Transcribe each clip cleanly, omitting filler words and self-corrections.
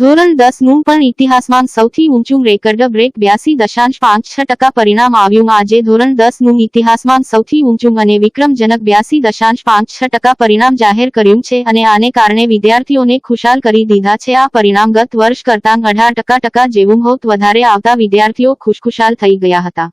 ધોરણ 10નું પણ ઇતિહાસમાં સૌથી ઊંચું રેકર્ડ બ્રેક 82.56% પરિણામ આવ્યું. આજે ધોરણ 10નું ઇતિહાસમાં સૌથી ઊંચું અને વિક્રમજનક 82.56% પરિણામ જાહેર કર્યું છે અને આને કારણે વિદ્યાર્થીઓને ખુશાલ કરી દીધા છે. આ પરિણામ ગત વર્ષ કરતાં 18% જેવું હોત વધારે આવતા વિદ્યાર્થીઓ ખુશખુશાલ થઈ ગયા હતા.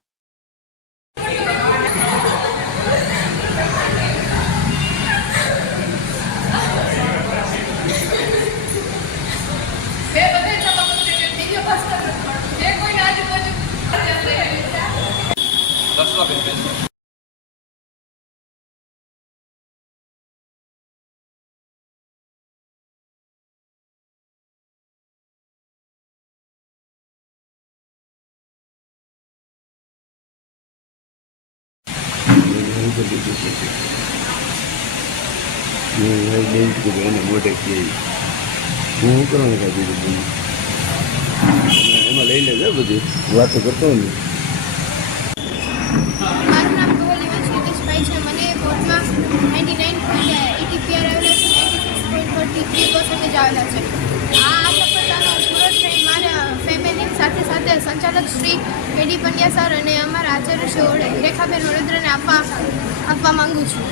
મોટે હું કરવાનું કાઢી એમાં લઈ લેજો બધી વાતો કરતો ને. મારું નામ કોહલી વંશિતેશભાઈ છે. મને બોર્ડમાં 99.80 આવેલા છે, 96.43% આવેલા છે. આ સફળતાનો પૂરો શ્રેય મારા ફેમિલી સાથે સંચાલક શ્રી એડી પંડ્યા સર અને અમારા આચાર્ય શ્રી રેખાબેન વડોદરાને આપવા માંગુ છું.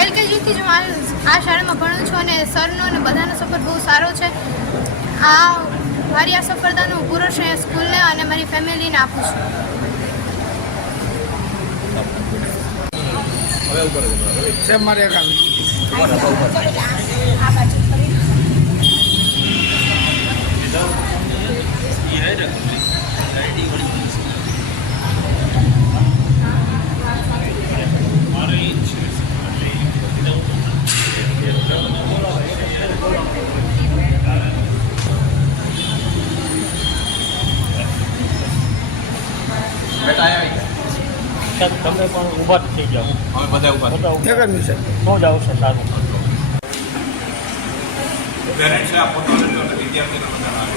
એલકેજીથી જ હું આ શાળામાં ભણું છું અને સરનો અને બધાનો સપોર્ટ બહુ સારો છે. મારી આ સફળતાનો પૂરો શ્રેય સ્કૂલને અને મારી ફેમિલીને આપું છું. તમે પણ ઊભા થઈ જાઓ. અમે બધા ઊભા તો જ આવશે સારું. પેરેન્ટ્સ આ ફોટો લેજો અને વિદ્યાર્થીઓ બધા આવે.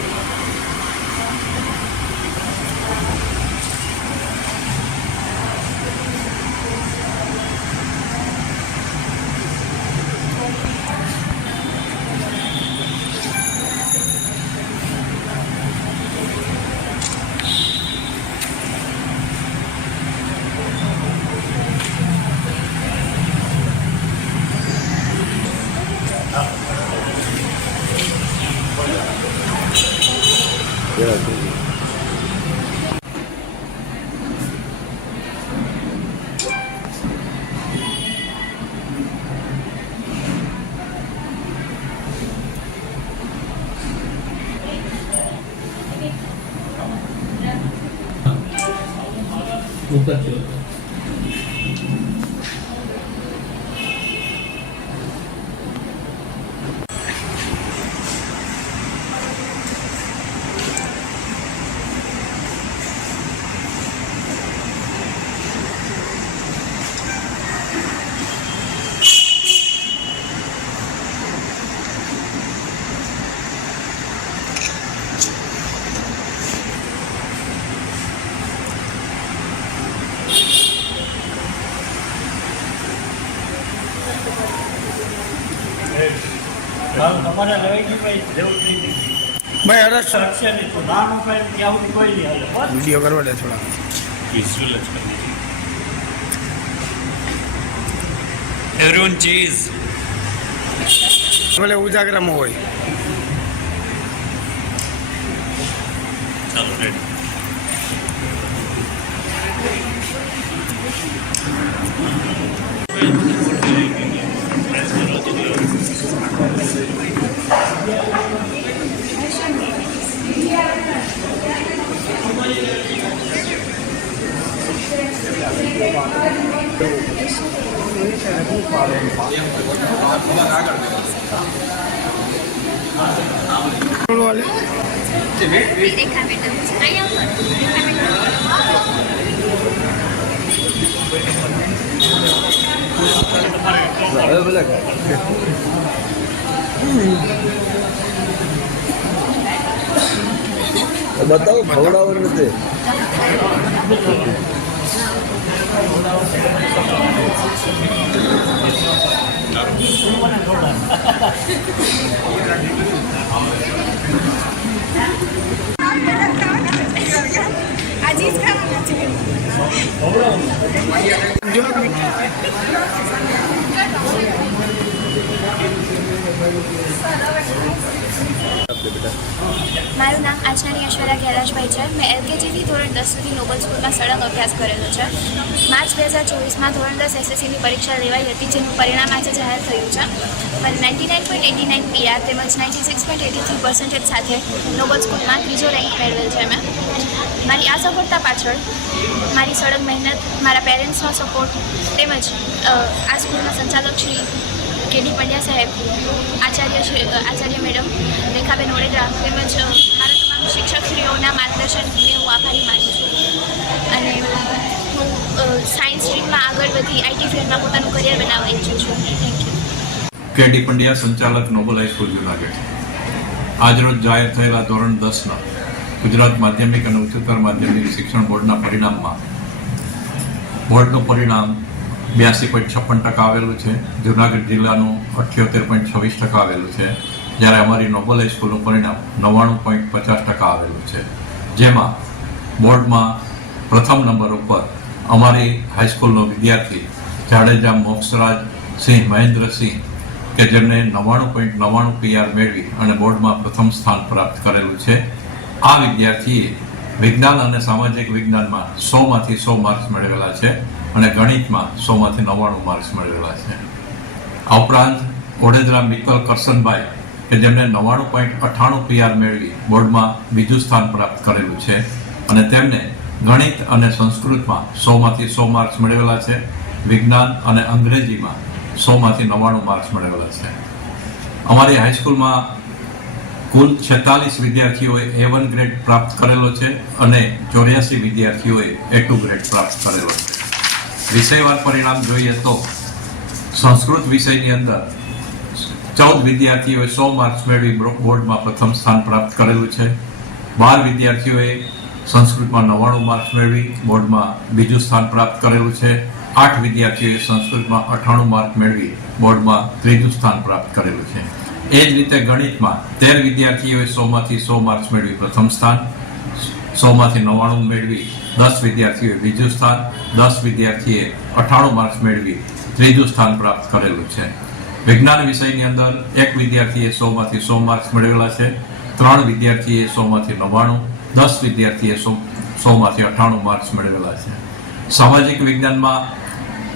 તમારે લઈ ગયું ભાઈ જેવું થઈ ગયું ભાઈ અરસ છે નહીં તો નાનું ભાઈ ત્યાં સુધી કોઈ નહીં હાલે. વિડીયો કરવા દે થોડા વિઝ્યુઅલ જ કરી દીધી. એવરીવન ચીઝ ભલે ઉજાગરામાં હોય. ચાલો રેડી. बताओ खवડાવવાનું નથી. ચીજ ખાવાના છે. મારું નામ આચાર્ય ઐશ્વર્યા કૈલાશભાઈ છે. મેં એલકેજીથી ધોરણ 10 સુધી નોબલ સ્કૂલમાં સળંગ અભ્યાસ કરેલો છે. માર્ચ 2024માં ધોરણ 10 SSCની પરીક્ષા લેવાઈ હતી, જેનું પરિણામ આજે જાહેર થયું છે. મને 99.89 PR તેમજ 96.83% સાથે નોબલ સ્કૂલમાં ત્રીજો રેન્ક મેળવેલ છે. મારી આ સફળતા પાછળ મારી સળંગ મહેનત, મારા પેરેન્ટ્સનો સપોર્ટ તેમજ આ સ્કૂલના સંચાલક શ્રી કેડી પંડ્યા સાહેબ, આચાર્ય મેડમ રેખાબેન વડેદરા તેમજ મારા તમામ શિક્ષકશ્રીઓના માર્ગદર્શનને હું આભારી માનું છું. અને હું સાયન્સ સ્ટ્રીમમાં આગળ વધી IT ફિલ્ડમાં પોતાનું કરિયર બનાવવા ઈચ્છું છું. Thank you. કેડી પંડ્યા, સંચાલક નોબલ હાઈસ્કૂલ જુનાગઢ. આજરોજ જાહેર થયેલા ધોરણ 10ના ગુજરાત માધ્યમિક અને ઉચ્ચતર માધ્યમિક શિક્ષણ બોર્ડના પરિણામમાં બોર્ડનું પરિણામ 82.56% આવેલું છે. જુનાગઢ જિલ્લાનું 78.26% આવેલું છે. જ્યારે અમારી નોબલ હાઈસ્કૂલનું પરિણામ 99.50% આવેલું છે. જેમાં બોર્ડમાં પ્રથમ નંબર ઉપર અમારી હાઈસ્કૂલનો વિદ્યાર્થી જાડેજા મોક્ષરાજ સિંહ મહેન્દ્રસિંહ કે જેમણે 99.99 PR મેળવી અને બોર્ડમાં પ્રથમ સ્થાન પ્રાપ્ત કરેલું છે. આ વિદ્યાર્થીએ વિજ્ઞાન અને સામાજિક વિજ્ઞાનમાં 100માંથી 100 માર્ક્સ મેળવેલા છે અને ગણિતમાં 100માંથી 99 માર્ક્સ મેળવેલા છે. આ ઉપરાંત વડોદરા મિત્તલ કરશનભાઈ કે જેમણે 99.98 PR મેળવી બોર્ડમાં બીજું સ્થાન પ્રાપ્ત કરેલું છે અને તેમને ગણિત અને સંસ્કૃતમાં 100માંથી 100 માર્ક્સ મેળવેલા છે. વિજ્ઞાન અને અંગ્રેજીમાં 100માંથી 99 માર્ક્સ મેળવેલા છે. અમારી હાઈસ્કૂલમાં કુલ 46 વિદ્યાર્થીઓએ A1 ગ્રેડ પ્રાપ્ત કરેલો છે અને 84 વિદ્યાર્થીઓએ A2 ગ્રેડ પ્રાપ્ત કરેલો છે. વિષયવાર પરિણામ જોઈએ તો સંસ્કૃત વિષયની અંદર 14 વિદ્યાર્થીઓએ 100 માર્ક્સ મેળવી બોર્ડમાં પ્રથમ સ્થાન પ્રાપ્ત કરેલું છે. 12 વિદ્યાર્થીઓએ સંસ્કૃતમાં 99 માર્ક્સ મેળવી બોર્ડમાં બીજું સ્થાન પ્રાપ્ત કરેલું છે. 8 વિદ્યાર્થીઓએ સંસ્કૃતમાં 98 માર્ક મેળવી બોર્ડમાં ત્રીજું સ્થાન પ્રાપ્ત કરેલું છે. એ જ રીતે ગણિતમાં 13 વિદ્યાર્થીઓએ 100માંથી 100 માર્ક્સ મેળવી પ્રથમ સ્થાન, 100માંથી 99 મેળવી 10 વિદ્યાર્થીઓએ બીજું સ્થાન, 10 વિદ્યાર્થીએ 98 માર્ક્સ મેળવી ત્રીજું સ્થાન પ્રાપ્ત કરેલું છે. વિજ્ઞાન વિષયની અંદર 1 વિદ્યાર્થીએ 100માંથી 100 માર્ક્સ મેળવેલા છે, 3 વિદ્યાર્થીએ 100માંથી 99, 10 વિદ્યાર્થીએ 100માંથી 98 માર્ક્સ મેળવેલા છે. સામાજિક વિજ્ઞાનમાં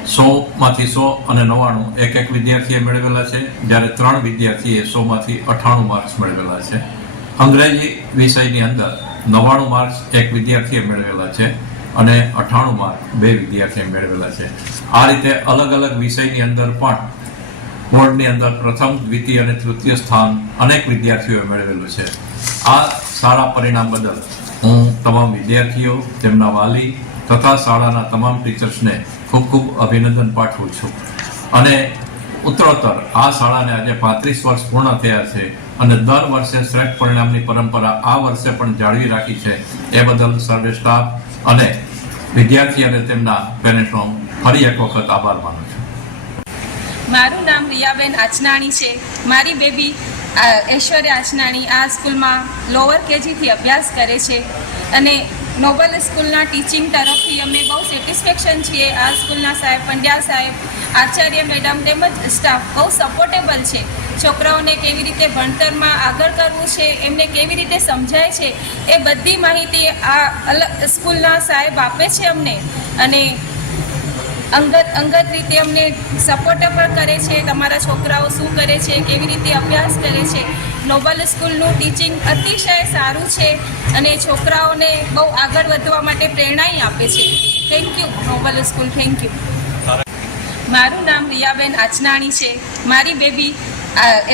100માંથી 100 અને 99 એક વિદ્યાર્થીએ મેળવેલા છે, જ્યારે 3 વિદ્યાર્થીએ 100માંથી 98 માર્ક્સ મેળવેલા છે. અંગ્રેજી વિષયની અંદર 99 માર્ક્સ એક વિદ્યાર્થીએ મેળવેલા છે અને 98 માર્ક 2 વિદ્યાર્થીએ મેળવેલા છે. આ રીતે અલગ અલગ વિષયની અંદર પણ બોર્ડની અંદર પ્રથમ, દ્વિતીય અને તૃતીય સ્થાન અનેક વિદ્યાર્થીઓએ મેળવેલું છે. આ સારા પરિણામ બદલ હું તમામ વિદ્યાર્થીઓ, તેમના વાલી તથા શાળાના તમામ ટીચર્સને ખૂબ ખૂબ અભિનંદન પાઠવું છું. અને ઉત્તરોત્તર આ શાળાને આજે 35 વર્ષ પૂર્ણ થયા છે અને દર વર્ષે શ્રેષ્ઠ પરિણામની પરંપરા આ વર્ષે પણ જાળવી રાખી છે. એ બદલ સર્વે સ્ટાફ અને વિદ્યાર્થી અને તેમના પેરેન્ટ્સનો ફરી એક વખત આભાર માનું છું. મારું નામ રિયાબેન આચનાણી છે. મારી બેબી ઐશ્વર્યા આચનાણી આ સ્કૂલમાં લોઅર કેજીથી અભ્યાસ કરે છે અને નોબલ સ્કૂલના ટીચિંગ તરફથી અમને બહુ સેટિસ્ફેક્શન છીએ. આ સ્કૂલના સાહેબ પંડ્યા સાહેબ, આચાર્ય મેડમ તેમજ સ્ટાફ બહુ સપોર્ટેબલ છે. છોકરાઓને કેવી રીતે ભણતરમાં આગળ કરવું છે, એમને કેવી રીતે સમજાય છે, એ બધી માહિતી આ સ્કૂલના સાહેબ આપે છે અમને અને અંગત રીતે અમને સપોર્ટ પણ કરે છે. તમારા છોકરાઓ શું કરે છે, કેવી રીતે અભ્યાસ કરે છે. નોબલ સ્કૂલનું ટીચિંગ અતિશય સારું છે અને છોકરાઓને બહુ આગળ વધવા માટે પ્રેરણા આપે છે. Thank you Noble school, thank you. મારું નામ રિયાબેન આચનાણી છે. મારી બેબી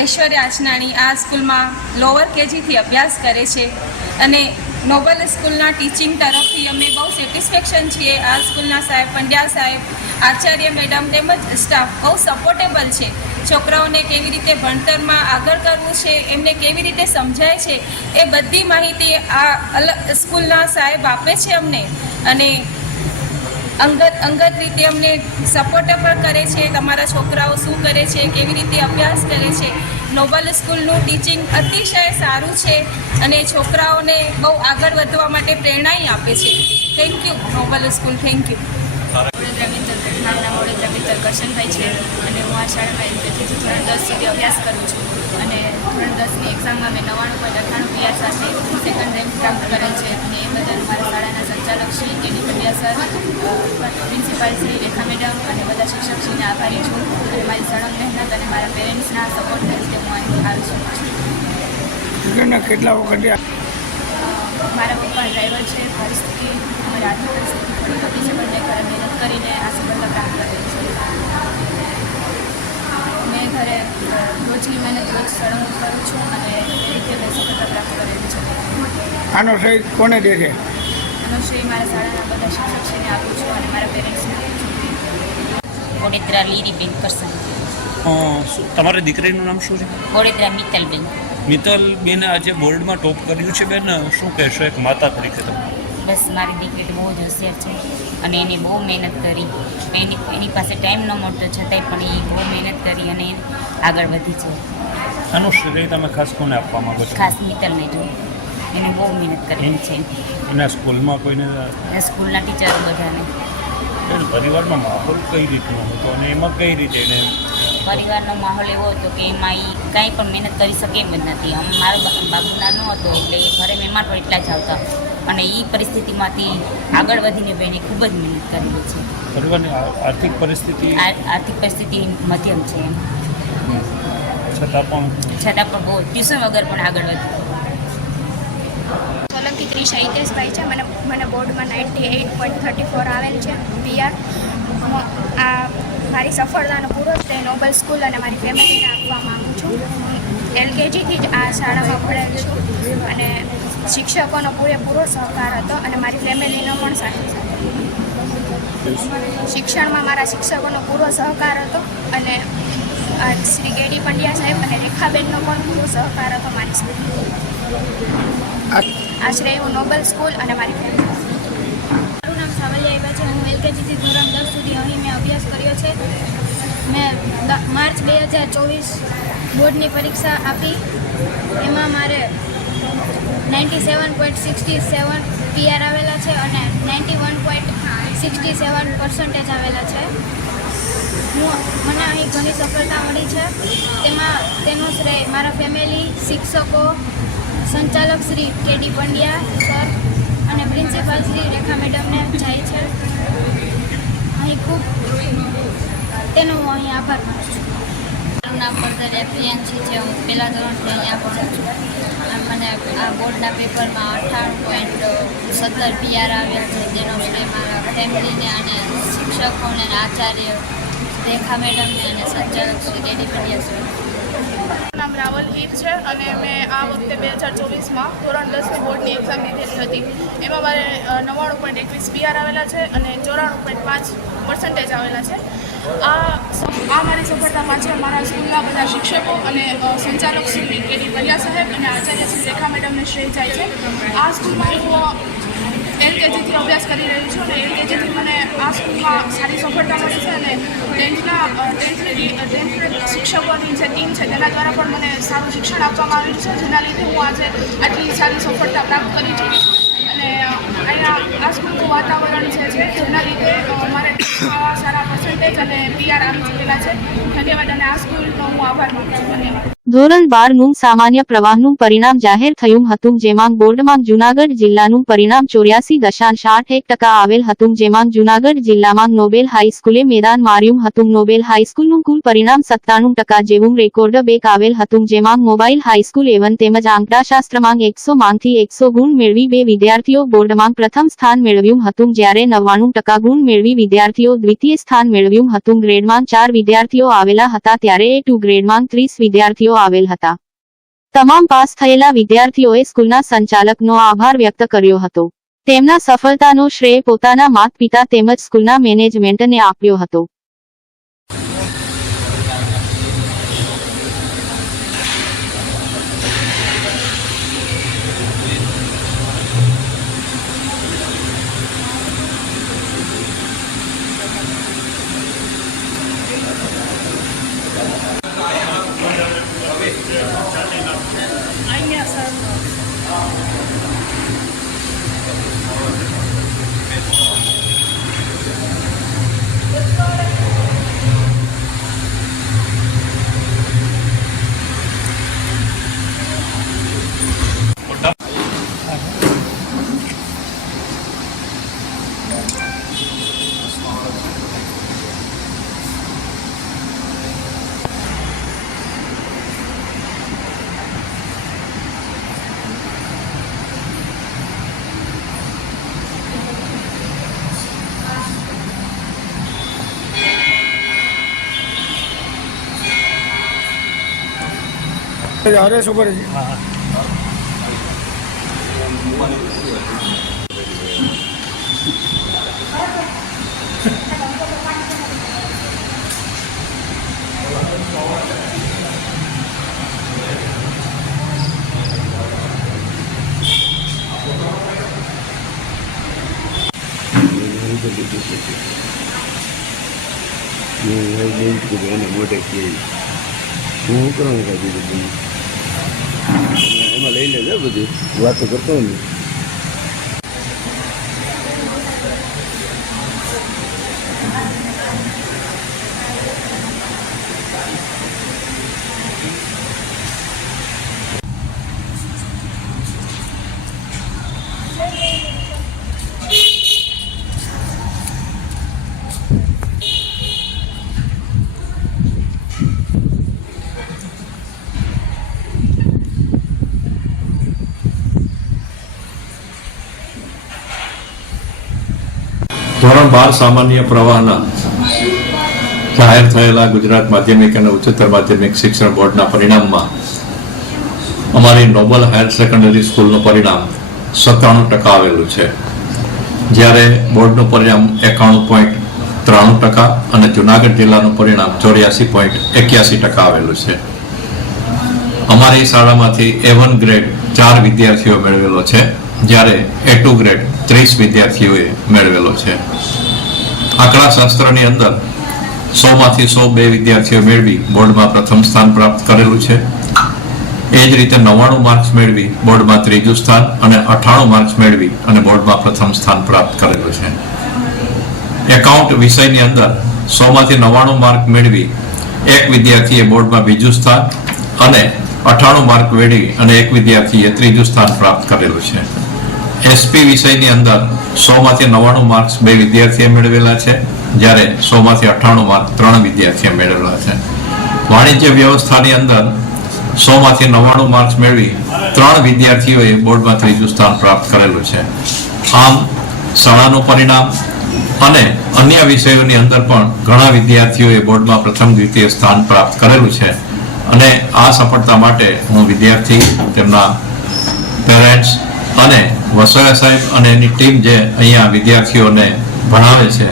ઐશ્વર્યા આચનાણી આ સ્કૂલમાં લોઅર કેજીથી અભ્યાસ કરે છે અને નોબલ સ્કૂલના ટીચિંગ તરફથી અમને બહુ સેટિસ્ફેક્શન છીએ. આ સ્કૂલના સાહેબ પંડ્યા સાહેબ, આચાર્ય મેડમ તેમજ સ્ટાફ બહુ સપોર્ટેબલ છે. છોકરાઓને કેવી રીતે ભણતરમાં આગળ કરવું છે, એમને કેવી રીતે સમજાય છે, એ બધી માહિતી આ સ્કૂલના સાહેબ આપે છે અમને અને અંગત રીતે અમને સપોર્ટ પણ કરે છે. તમારા છોકરાઓ શું કરે છે, કેવી રીતે અભ્યાસ કરે છે. નોબલ સ્કૂલનું ટીચિંગ અતિશય સારું છે અને છોકરાઓને બહુ આગળ વધવા માટે પ્રેરણાઈ આપે છે. Thank you Noble school, thank you. મારું નામ વડોદરા મિત્તલ કરશનભાઈ છે અને હું આ શાળામાં એલકેજી ધોરણ 10 સુધી અભ્યાસ કરું છું અને ધોરણ 10ની એક્ઝામમાં મેં 99.98 PR સાથે સેકન્ડ રેન્ક પ્રાપ્ત કરેલ છે અને એ બદલ મારા શાળાના સંચાલક શ્રી કેડી પંડ્યા સર, પ્રિન્સિપાલ શ્રી રેખા મેડમ અને બધા શિક્ષકશ્રીને આભારી છું અને મારી સળંગ મહેનત અને મારા પેરેન્ટ્સના સપોર્ટને લીધે હું અહીં આવી શકું છું. કેટલા વખત મારા પપ્પા ડ્રાઈવર છે. પરિસ્થિતિ અમારી આર્થિક પરિસ્થિતિ થોડી ખોટી છે પણ મેં ઘરે મહેનત કરીને આ સફળતા પ્રાપ્ત કરેલી છે. મેં ઘરે રોજની મહેનત રોજ સળંગ કરું છું અને એ રીતે મેં સફળતા પ્રાપ્ત કરેલી છે. આનો શ્રેય કોને દે છે? આનો શ્રેય મારા શાળાના બધા શિક્ષકશ્રીને આપું છું અને મારા પેરેન્ટ્સને આપું છું. વડોદરા લીરીબેન કરસન. તમારી દીકરીનું નામ શું છે? વડોદરા મિત્તલબેન. મિત્તલબેન આજે બોર્ડમાં ટોપ કર્યું છે. બેન શું કહેશો એક માતા તરીકે તમે? બસ મારી દીકરી બહુ જ હોશિયાર છે અને એને બહુ મહેનત કરી. એની પાસે ટાઈમ ન મળતો છતાંય પણ એ બહુ મહેનત કરી અને આગળ વધી છે. આનું શ્રેય તમે ખાસ કોને આપવા માંગો છો? ખાસ મિત્તલને જો એને બહુ મહેનત કરેલી છે. અને સ્કૂલમાં કોઈને સ્કૂલના ટીચરો બધાને. પરિવારમાં માહોલ કઈ રીતનો હતો અને એમાં કઈ રીતે એને પરિવારનો માહોલ એવો હતો કે એમાં એ કાંઈ પણ મહેનત કરી શકે એમ જ નથી. મારો બાબુ નાનો હતો એટલે એ ઘરે મહેમાન પણ એટલા જ આવતા અને એ પરિસ્થિતિમાંથી આગળ વધીને બેને ખૂબ જ મહેનત કરેલી છે. પરિવારની આર્થિક પરિસ્થિતિ મધ્યમ છે એમ છતાં પણ બહુ ટ્યુશન વગર પણ આગળ વધી. સોલંકી ત્રિષા હિતેશભાઈ છે. મને બોર્ડમાં 98.34 આવેલ છે PR. આ મારી સફળતાનો પૂરો શ્રેય નોબલ સ્કૂલ અને મારી ફેમિલીને આપવા માગું છું. LKGથી જ આ શાળામાં ભણેલ છું અને શિક્ષકોનો પૂરેપૂરો સહકાર હતો અને મારી ફેમિલીનો પણ સાથે શિક્ષણમાં મારા શિક્ષકોનો પૂરો સહકાર હતો અને શ્રી કેડી પંડ્યા સાહેબ અને રેખાબેનનો પણ પૂરો સહકાર હતો મારી સાથે. આ શ્રેય હું નોબલ સ્કૂલ અને મારી ફેમિલી. મારું નામ સાવલિયા એવા છે. હું LKGથી ધોરણ 10 સુધી અહીં મેં અભ્યાસ કર્યો છે. મેં માર્ચ 2024 બોર્ડની પરીક્ષા આપી. એમાં મારે 97.67 PR આવેલા છે અને 91.67% આવેલા છે. મને અહીં ઘણી સફળતા મળી છે. તેનું શ્રેય મારા ફેમિલી, શિક્ષકો, સંચાલક શ્રી કેડી પંડ્યા સર અને પ્રિન્સિપાલ શ્રી રેખા મેડમને જાય છે. અહીં ખૂબ તેનો હું અહીં આભાર માનું છું. મારું નામ ફર્ધર એપ્રિયાંશી છે. હું પહેલાં ધોરણથી અહીંયા ભણું છું. મને આ બોર્ડના પેપરમાં 98.17 PR આવ્યા છે. જેનો શ્રેય મારા ફેમિલીને અને શિક્ષકોને અને આચાર્ય રેખા મેડમને અને સંચાલક શ્રી કેડી પંડ્યા સર. નામ રાવલ હીર છે અને મેં આ વખતે 2024માં ધોરણ 10ની બોર્ડની એક્ઝામ લીધેલી હતી. એમાં મારે 99.21 PR આવેલા છે અને 94.5% આવેલા છે. આ મારી સફળતા પાછળ મારા સ્કૂલના બધા શિક્ષકો અને સંચાલક શ્રી કેડી પંડ્યા સાહેબ અને આચાર્ય શ્રી રેખા મેડમને શ્રેય જાય છે. આ સ્કૂલમાં હું LKGથી અભ્યાસ કરી રહી છું અને LKGથી મને આ સ્કૂલમાં સારી સફળતા મળી છે અને ટેન્થની શિક્ષકોની જે ટીમ છે તેના દ્વારા પણ મને સારું શિક્ષણ આપવામાં આવ્યું છે, જેના લીધે હું આજે આટલી સારી સફળતા પ્રાપ્ત કરી છું. અને અહીંયા આ સ્કૂલનું વાતાવરણ છે જેના લીધે મારે સારા પર્સન્ટેજ અને PR આવી ચૂકેલા છે. ધન્યવાદ અને આ સ્કૂલનો હું આભાર માનું છું. ધન્યવાદ. ધોરણ 12 નું સામાન્ય પ્રવાહનું પરિણામ જાહેર થયું હતું, જેમાં બોર્ડમાં જૂનાગઢ જિલ્લાનું પરિણામ 84.81% આવેલ હતું, જેમાં જૂનાગઢ જિલ્લામાં નોબેલ હાઈસ્કૂલે મેદાન માર્યું હતું. નોબેલ હાઈસ્કૂલનું કુલ પરિણામ 97% જેવું રેકોર્ડ બેક આવેલ હતું, જેમાં મોબાઈલ હાઈસ્કૂલ A1 તેમજ આંકડાશાસ્ત્રમાં 100 માંથી 100 ગુણ મેળવી 2 વિદ્યાર્થીઓ બોર્ડમાં પ્રથમ સ્થાન મેળવ્યું હતું, જ્યારે 99% ગુણ મેળવી વિદ્યાર્થીઓ દ્વિતીય સ્થાન મેળવ્યું હતું. ગ્રેડમાં 4 વિદ્યાર્થીઓ આવેલા હતા, ત્યારે A2 ગ્રેડમાં 30 વિદ્યાર્થીઓ આવેલ હતા. તમામ પાસ થયેલા વિદ્યાર્થીઓએ સ્કૂલના સંચાલકનો આભાર વ્યક્ત કર્યો હતો. તેમના સફળતાનો શ્રેય પોતાના માતા-પિતા તેમજ સ્કૂલના મેનેજમેન્ટને આપ્યો હતો. અરે શું કરે છે? મોઢે કે હું કરવાનું કાંઈ બીજું એમાં લઈ લેજો બધી વાતો કરતો હોય ને. ધોરણ 12 સામાન્ય પ્રવાહના જાહેર થયેલા ગુજરાત માધ્યમિક અને ઉચ્ચતર માધ્યમિક શિક્ષણ બોર્ડના પરિણામમાં અમારી નોબલ હાયર સેકન્ડરી સ્કૂલનું પરિણામ 97% આવેલું છે, જ્યારે બોર્ડનું પરિણામ 91.93% અને જુનાગઢ જિલ્લાનું પરિણામ 84.81% આવેલું છે. અમારી શાળામાંથી A1 ગ્રેડ 4 વિદ્યાર્થીઓ મેળવેલો છે, જ્યારે A2 ગ્રેડ 30 વિદ્યાર્થીઓએ મેળવેલો છે. આંકડા શાસ્ત્રની અંદર 100માંથી 102 વિદ્યાર્થીઓ મેળવી બોર્ડમાં પ્રથમ સ્થાન પ્રાપ્ત કરેલું છે. એ જ રીતે 99 માર્ક્સ મેળવી બોર્ડમાં ત્રીજું સ્થાન અને 98 માર્ક્સ મેળવી અને બોર્ડમાં પ્રથમ સ્થાન પ્રાપ્ત કરેલું છે. એકાઉન્ટ વિષયની અંદર 100માંથી 99 માર્ક મેળવી એક વિદ્યાર્થીએ બોર્ડમાં બીજું સ્થાન અને 98 માર્ક મેળવી અને એક વિદ્યાર્થીએ ત્રીજું સ્થાન પ્રાપ્ત કરેલું છે. એસપી વિષયની અંદર 100માંથી 99 માર્ક્સ 2 વિદ્યાર્થીએ મેળવેલા છે, જ્યારે 100માંથી 98 માર્ક 3 વિદ્યાર્થીએ મેળવેલા છે. વાણિજ્ય વ્યવસ્થાની અંદર 100માંથી 99 માર્ક્સ મેળવી 3 વિદ્યાર્થીઓએ બોર્ડમાં ત્રીજું સ્થાન પ્રાપ્ત કરેલું છે. આમ શાળાનું પરિણામ અને અન્ય વિષયોની અંદર પણ ઘણા વિદ્યાર્થીઓએ બોર્ડમાં પ્રથમ દ્વિતીય સ્થાન પ્રાપ્ત કરેલું છે. અને આ સફળતા માટે હું વિદ્યાર્થી, તેમના પેરેન્ટ્સ અને વસોયા સાહેબ અને એની ટીમ જે અહીંયા વિદ્યાર્થીઓને ભણાવે છે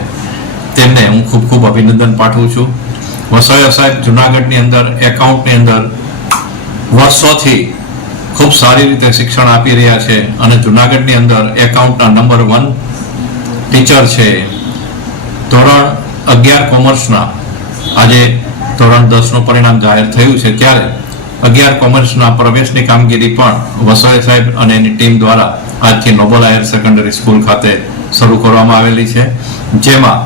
તેમને હું ખૂબ ખૂબ અભિનંદન પાઠવું છું. વસોયા સાહેબ જુનાગઢની અંદર એકાઉન્ટની અંદર વર્ષોથી ખૂબ સારી રીતે શિક્ષણ આપી રહ્યા છે અને જુનાગઢની અંદર એકાઉન્ટના નંબર 1 ટીચર છે. ધોરણ 11 કોમર્સના આજે ધોરણ 10નું પરિણામ જાહેર થયું છે, ત્યારે 11 કોમર્સના પ્રવેશની કામગીરી પણ વસોયા સાહેબ અને એની ટીમ દ્વારા આજથી નોબલ હાયર સેકન્ડરી સ્કૂલ ખાતે શરૂ કરવામાં આવેલી છે, જેમાં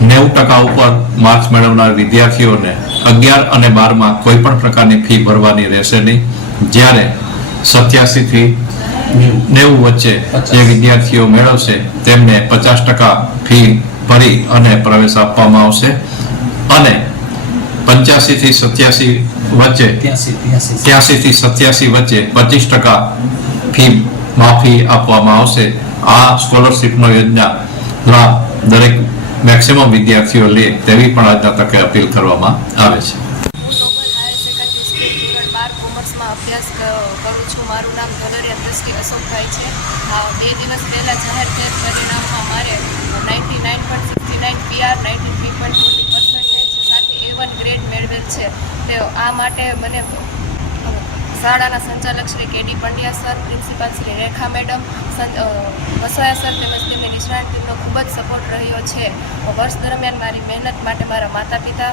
90% ઉપર માર્ક્સ મેળવનાર વિદ્યાર્થીઓને 11 અને 12માં કોઈ પણ પ્રકારની ફી ભરવાની રહેશે નહીં, જ્યારે 87 થી 90 વચ્ચે જે વિદ્યાર્થીઓ મેળવશે તેમને 50% ફી ભરી અને પ્રવેશ આપવામાં આવશે. અને 85 થી 87 વચ્ચે 83 થી 87 વચ્ચે 25% ફી માફી આપવામાં આવશે. આ સ્કોલરશીપનો યોજના લાભ દરેક મેક્સિમમ વિદ્યાર્થીઓ લે તેવી પણ આજના તકે અપીલ કરવામાં આવે છે. નોબલ હાયર સેકન્ડરી સ્કૂલ ધોરણ 12 કોમર્સમાં અભ્યાસ કરું છું. મારું નામ ધોલરિયા દ્રષ્ટિ અશોકભાઈ છે. 2 દિવસ પહેલાં જાહેર થયેલ પરિણામમાં મારે 99.69 PR, 93.40% સાથે A1 ગ્રેડ મેળવેલ છે. તે આ માટે મને શાળાના સંચાલક શ્રી કે.ડી. પંડ્યા સર, પ્રિન્સિપાલ શ્રી રેખા મેડમ, વસાયા સર તેમજ તેમની નિષ્ણાત ટીમનો ખૂબ જ સપોર્ટ રહ્યો છે. વર્ષ દરમિયાન મારી મહેનત માટે મારા માતા પિતા,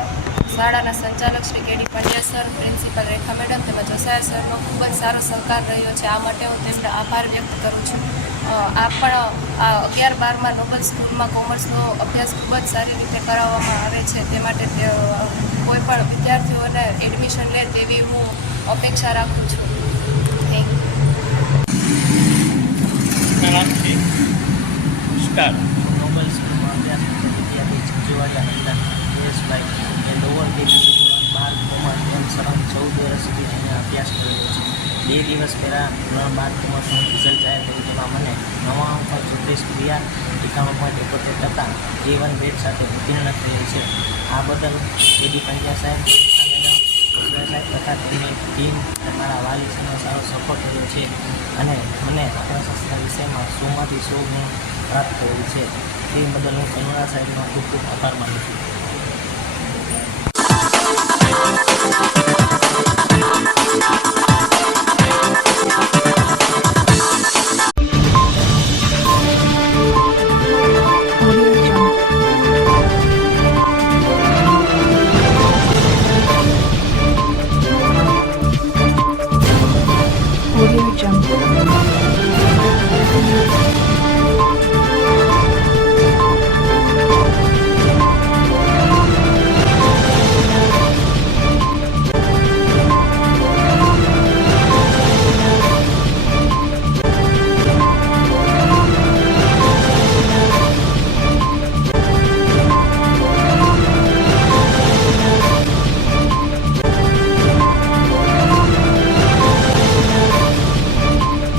શાળાના સંચાલક શ્રી કે.ડી. પંડ્યા સર, પ્રિન્સિપાલ રેખા મેડમ તેમજ વસાયા સરનો ખૂબ જ સારો સહકાર રહ્યો છે. આ માટે હું તેમનો આભાર વ્યક્ત કરું છું. આ પણ આ 11-12માં નોબલ સ્કૂલમાં કોમર્સનો અભ્યાસ ખૂબ જ સારી રીતે કરાવવામાં આવે છે. તે માટે કોઈ પણ વિદ્યાર્થીઓને એડમિશન લે તેવી હું અપેક્ષા રાખું છું. Thank you. સ્ટાર્ટ. નોબલ સ્કૂલમાં અભ્યાસ કરતા વિદ્યાર્થી ચંચુવાડિયા હતા જયેશભાઈ એ લોઅર કેજી 12 કોમર્સ એમ સળંગ 14 વર્ષ સુધી એને અભ્યાસ કરેલો છે. 2 દિવસ પહેલાં ધોરણ 12 કોમર્સનું રિઝલ્ટ જાહેર થયું, જેમાં મને 99.34 PR 91.71% A1 ગ્રેડ સાથે ઉત્તીર્ણ થયેલ છે. આ બદલ કે.ડી. પંડ્યા સાહેબ, સાહેબ તથા તેમની ટીમ અને મારા વાલીનો સારો સપોર્ટ રહ્યો છે અને મને અર્થશાસ્ત્ર વિષયમાં 100માંથી 100 ગુણ પ્રાપ્ત થયેલ છે. તે બદલ હું કનુડા સાહેબનો ખૂબ ખૂબ આભાર માનું છું.